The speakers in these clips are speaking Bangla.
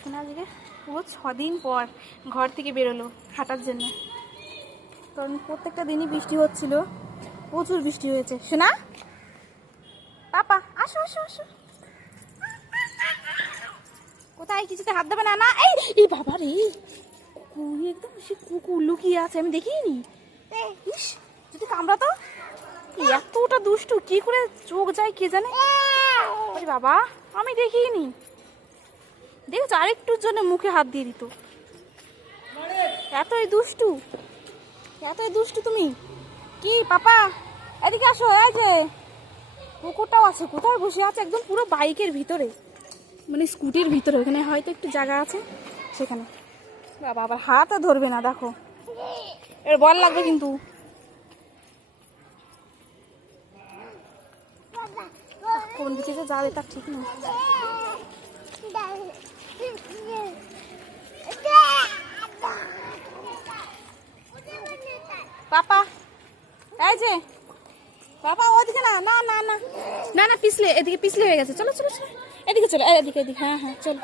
শোনা আজকে পুরো 6 দিন পর ঘর থেকে বেরোলো হাঁটার জন্য, কারণ প্রত্যেকটা দিনই বৃষ্টি হচ্ছিল, প্রচুর বৃষ্টি হয়েছে। শোনা পাপা আসো আসো আসো, কোথায় কিছুতে হাত দেবে না? না এই বাবা রে, কুকুর একদম, সে কুকুর লুকিয়ে আছে, আমি দেখিনি। ইস, যদি কামড়াতো। এতটা দুষ্টু, কি করে চোখ যায় কে জানে। আরে বাবা, আমি দেখিনি। দেখেছো, আরেকটুর জন্য মুখে হাত দিয়ে দিত। এতই দুষ্টু, এতই দুষ্টু তুমি। কি পাপা, এদিকে আসো। এই যে কুকুরটাও আছে, কোথায় বসে আছে? একদম পুরো বাইকের ভিতরে, মানে স্কুটির ভিতরে, ওখানে হয়তো একটু জায়গা আছে সেখানে। বাবা আবার হাতে ধরবে না, দেখো এর বল লাগবে কিন্তু। কোন দিকে যে যাবে তার ঠিক নেই। পাপা, এই যে বাবা, ওদিকে না না না না না না, পিছলে, এদিকে পিছলে হয়ে গেছে। চলো চলো চলো, এদিকে চলো, এদিকে এদিকে, হ্যাঁ হ্যাঁ চলো।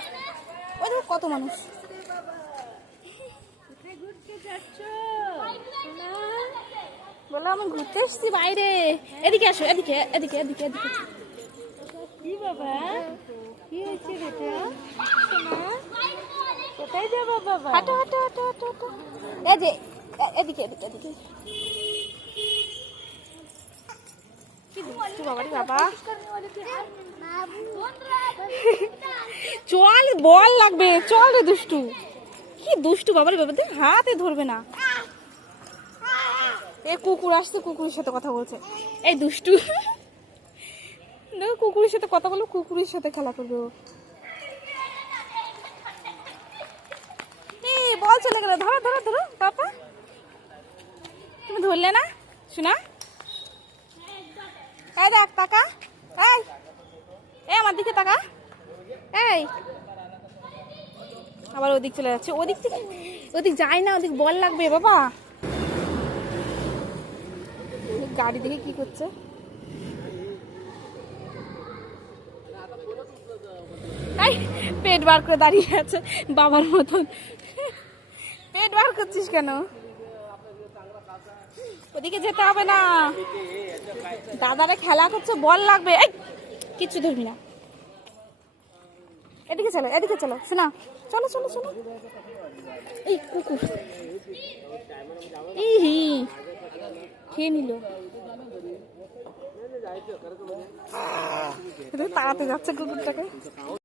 ওই দেখো কত মানুষ। বলো আমি ঘুরতে এসছি বাইরে। এদিকে আসো, এদিকে এদিকে এদিকে এদিকে। কি বাবা, কি হয়েছে বেটা? কোথায় যাবো বাবা? হাঁটো হাঁটো হাঁটো হাঁটো হাঁটো। এই যে এদিকে এদিকে এদিকে। কি দুষ্টু বাবারে বাবা। চল, বল লাগবে, চল রে দুষ্টু। কি দুষ্টু বাবারে বাবা, হাতে ধরবে না। এ কুকুর আসছে, কুকুরের সাথে কথা বলছে। এই দুষ্টু, দেখো কুকুরের সাথে কথা বলো, কুকুরের সাথে খেলা করবে ও। বল চলে গেল, ধরো ধরো ধরো পাপা। তুমি ধরলে না শোনা? এই দেখ, তাকা, এই আমার দিকে তাকা। এই আবার ওদিক চলে যাচ্ছে, ওদিক থেকে ওদিক যায় না, ওদিক বল লাগবে বাবা। গাড়ি দেখে কি করছে? এই পেট বার করে দাঁড়িয়ে আছে বাবার মতন। পেট বার করছিস কেন? ওদিকে যেতে হবে না, দাদারা খেলা করছে, বল লাগবে। এই কিচ্ছু ধরবি না, এদিকে চলো, এদিকে চলো শোনা, চলো চলো চলো। এই কুকুর, হি খেয়ে নিল। তাড়াতে যাচ্ছে কুকুরটাকে।